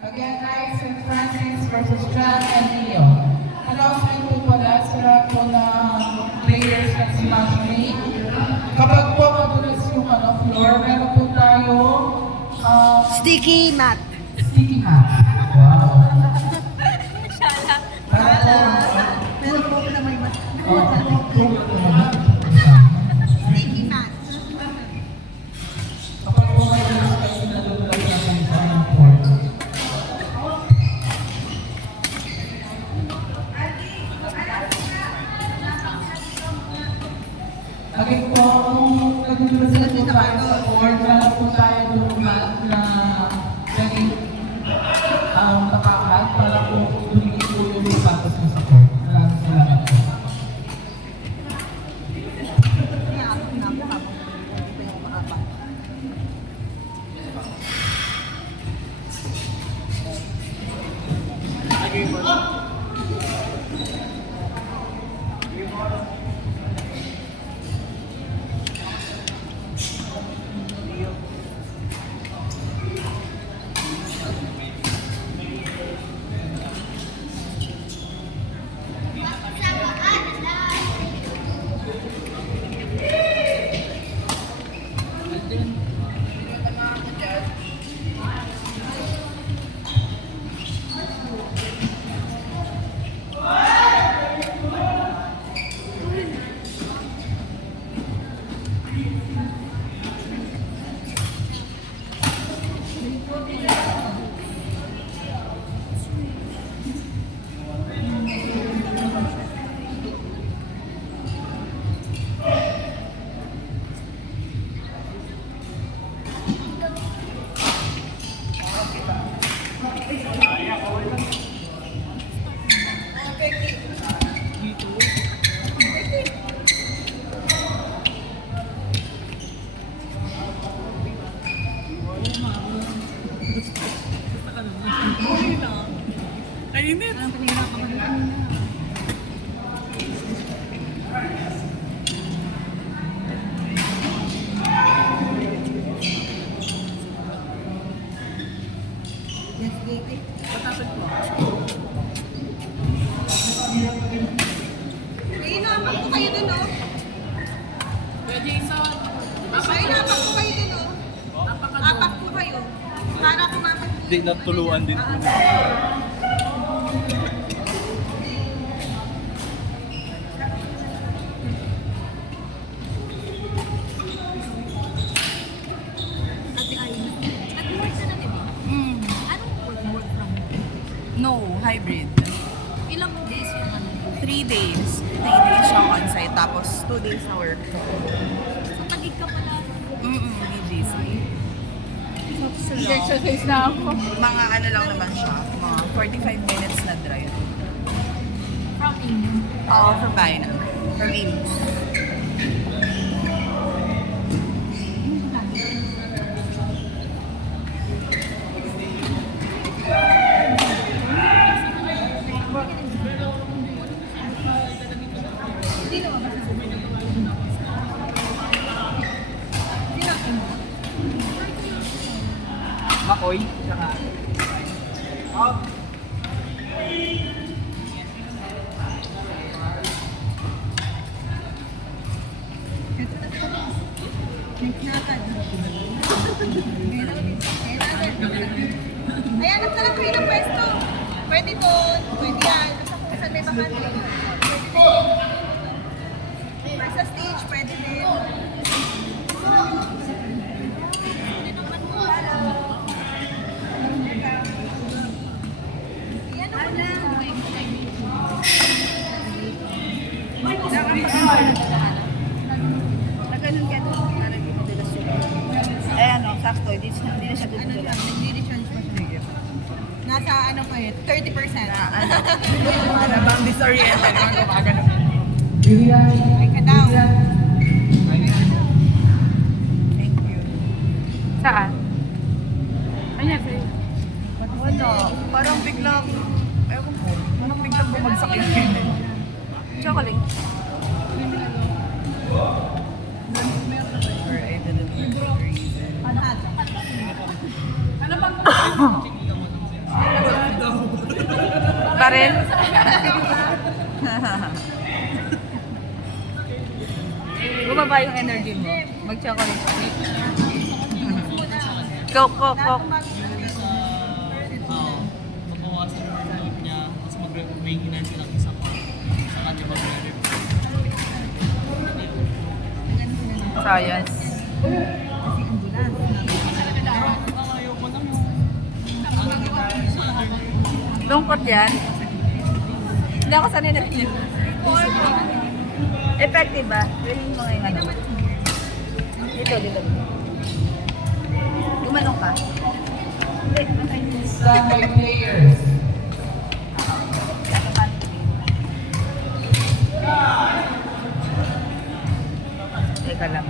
Again, guys, St. Francis versus John and Leo. Announcement po pala sa lahat po ng players ng Smash Me. Kapag po madulas yung floor, meron po tayo Sticky mat. sticky mat. Wow. Meron po na may mat. Sticky mat. Kapag po madulas kasi nadulas natin sa court. Again po, kung nadulas na po tayo sa court, meron po tayo doon na naging nakakat para po dumikit po yung sapatos mo sa court. Maraming salamat po. Inapak ko kayo dun, oh. Inapak ko kayo dun, oh. Apak ko kayo. Para kumapit. Hindi, natuluan din po. No, hybrid. Ilang days yun? 3 days. 3 days siya on-site, tapos 2 days sa work. Sa Taguig ka pala. BGC. Exercise na ako. Mga ano lang naman siya, mga 45 minutes na drive. From England. Oo, from Bayan. From Imus. Makoy, tsaka... Ay, hanap na lang kayo ng pwesto. Pwede doon, pwede yan. Basta kung saan may bakante. Pwede din. Or sa stage, pwede din. Yan ako na. Naganon ka doon. Parang hindi madalas yun. Eh ano, sakto, hindi na siya Ano dudula. lang, nagdi-recharge pa siya. Nasa ano kayo, 30%. Ano bang disoriented? Mga gumagano. Biryani. Ay ka daw. Thank you. Saan? Ano yan? Wala. Parang biglang, ewan ko, parang biglang bumagsak yung kinin. Chocolate. Or I didn't know the reason. Panhat. Ano bang pa rin. Bumaba yung energy mo. Mag-chocolate cake. Coke, coke, coke. Mabawasan yung workload niya, tapos may energy lang isa pa. Sa kanya mag-rep. Science. Ayoko lang Lungkot yan. Hindi ako sanay na ganyan. Effective ba? Willing mo ngayon ano? Dito. Gumanong ka. Standby players. Teka lang.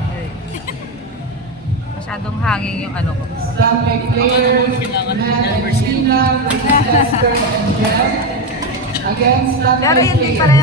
Masyadong hanging yung ano ko. Standby players. Matt and Sheila versus Lester and Jeff. Against standby Pero hindi players. pala yung